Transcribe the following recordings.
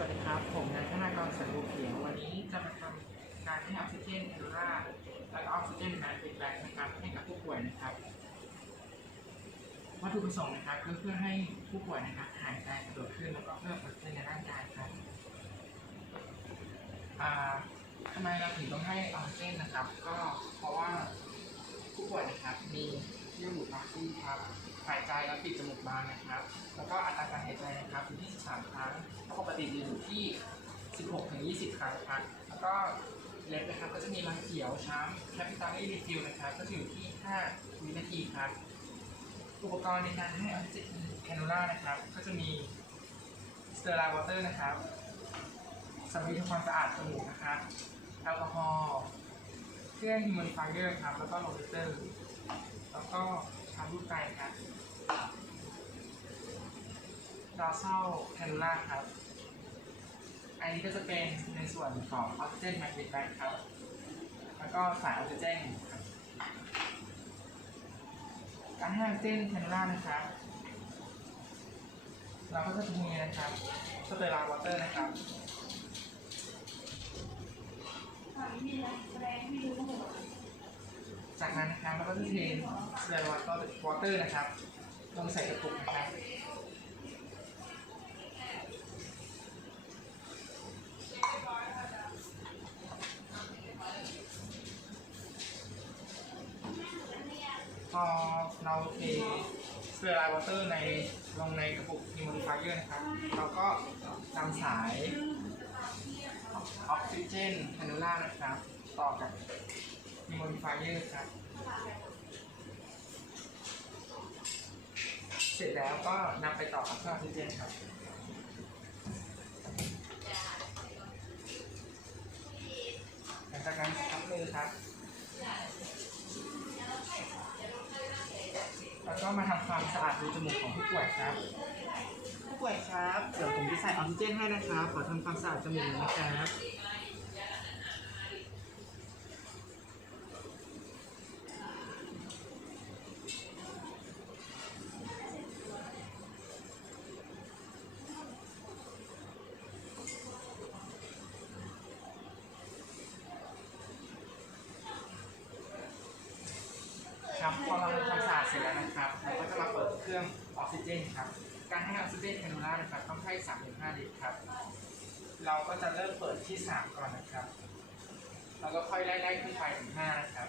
วัสดีครับ ผมนายธนากรสันบุเขียววันนี้จะมาทำการให้ออกซิเจนเทลูราและออกซิเจนแมนติดแบกนะครับให้กับผู้ป่วยนะครับ วัตถุประสงค์นะครับก็เพื่อให้ผู้ป่วยนะครับหายใจสะดวกขึ้นแล้วก็เพิ่มออกซิเจนในร่างกายครับทำไมเราถึงต้องให้ออกซิเจนนะครับ ก็เพราะว่าผู้ป่วยนะครับมีเยื่อบุปากซี่ครับ หายใจแล้วปิดจมูกบานนะครับ แล้วก็อัตราการหายใจนะครับอยู่ที่13ครั้งปกติจะอยู่ที่ 16ถึง20 ครั้งครับ แล้วก็เล็บนะครับก็จะมีรอยเขียวช้ำแคปิตาลีรีฟิลนะครับ ก็จะอยู่ที่ 5 วินาทีครับ อุปกรณ์ในการให้ออกซิเจนแคนูล่านะครับ ก็จะมีสเตอร์ไลน์วอเตอร์นะครับสำลีทำความสะอาดจมูกนะครับแอลกอฮอล์เครื่องฮิม m นิฟายเออร์ครับ แล้วก็โลเตอร์ แล้วก็ ชาลูกไก่ครับดอเซลแคนล่าครับ อันนี้ก็จะเป็นในส่วนของออกซิเจนแมกเนตแบงครับ แล้วก็สายออกซิเจนครับการให้ออกซิเจนแคนล่านะครับ เราก็จะมีนะครับสเตอร์ไลน์วอเตอร์นะครับ นั้นนะครับเราก็เทสเตอร์ไลน์วอเตอร์วอเตอร์นะครับลงใส่กระปุกนะครับพอเราเทสเตอร์ไลน์วอเตอร์ในลงในกระปุกฮิม m นิฟายเออร์นะครับ เราก็นำสายออกซิเจนแคนูล่านะครับ ต่อกับฮิม m นิฟายเออร์ครับ เสร็จแล้วก็นำไปต่อกับเครื่องออกซิเจนครับหลังจากนั้นทับมือครับ แล้วก็มาทำความสะอาดรูจมูกของผู้ป่วยครับ ผู้ป่วยครับ เดี๋ยวผมจะใส่ออกซิเจนให้นะครับ ขอทำความสะอาดจมูกหน่อยนะครับครับ อกซิเจนครับ การให้ออกซิเจนแคนูล่านะครับต้องให้3-5ลิตรครับ เราก็จะเริ่มเปิดที่ 3 ก่อนนะครับ แล้วก็ค่อยไล่ๆขึ้นไปถึง5นะครับ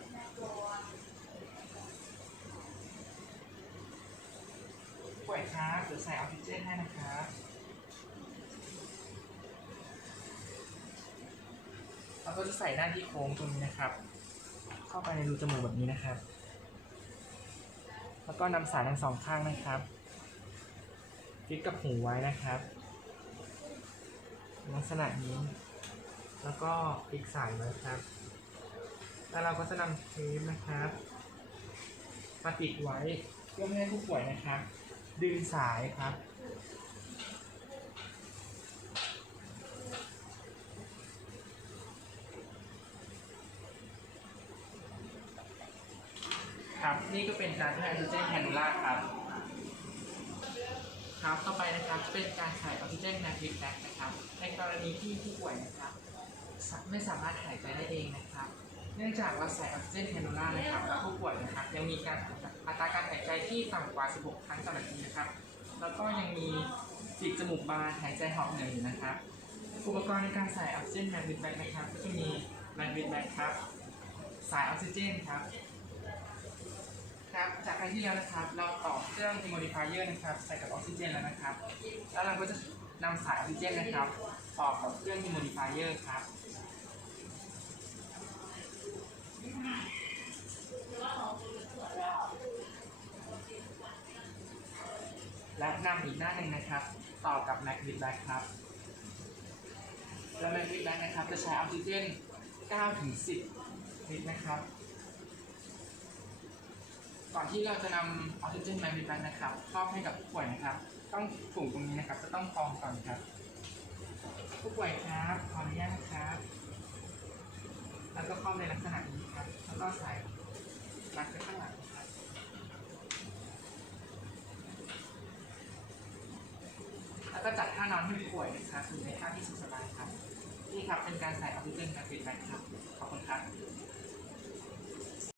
ป่วยครับเดี๋ยวใส่ออกซิเจนให้นะครับเราก็จะใส่ด้านที่โค้งตรงนี้นะครับ เข้าไปในรูจมูกแบบนี้นะครับ แล้วก็นำสายทั้งสองข้างนะครับ ฟิตกับหูไว้นะครับ ลักษณะนี้ แล้วก็ปิกสายไว้ครับ แล้วเราก็จะนำเทปนะครับมาติดไว้เพื่อไม่ให้ผู้ป่วยนะครับ ดึงสายครับครับ นี่ก็เป็นการให้ออกซิเจนแคนูล่าครับ ครับต่อไปนะครับเป็นการใส่ออกซิเจนแมทริกแบ็กนะครับในกรณีที่ผู้ป่วยนะครับไม่สามารถหายใจได้เองนะครับ เนื่องจากเราใส่ออกซิเจนแคนูล่านะครับแล้วผู้ป่วยนะครับยังมีการอัตราการหายใจที่ต่ำกว่า 16 ครั้งต่อนาทีนะครับ แล้วก็ยังมีปีกจมูกบานหายใจหอบเหนื่อยอยู่นะครับ อุปกรณ์ในการใส่ออกซิเจนแมทริกแบ็กนะครับก็จะมีแมทริกแบ็กครับสายออกซิเจนครับ ครับ จากครั้งที่แล้วนะครับ เราต่อเครื่อง dehumidifier นะครับ ใส่กับออกซิเจนแล้วนะครับ แล้วเราก็จะนำสายออกซิเจนนะครับ ต่อกับเครื่อง dehumidifier ครับและนำอีกหน้าหนึ่งนะครับ ต่อกับ Mac w i t Back ครับ และ Mac w i t Back นะครับ จะใช้ออกซิเจน 9-10 ลิตรนะครับ ก่อนที่เราจะนำออกซิเจนแมนดิบันนะครับครอบให้กับผู้ป่วยนะครับ ต้องถุงตรงนี้นะครับ จะต้องกรองก่อนครับ ผู้ป่วยครับขออนุญาตนะครับ แล้วก็ครอบในลักษณะนี้ครับ แล้วก็ใส่รัดไปข้างหลังครับแล้วก็จัดท่านอนให้ผู้ป่วยนะครับอยู่ในท่าที่สุขสบายครับ นี่ครับเป็นการใส่ออกซิเจนแบบปิดแบครับขอบคุณครับ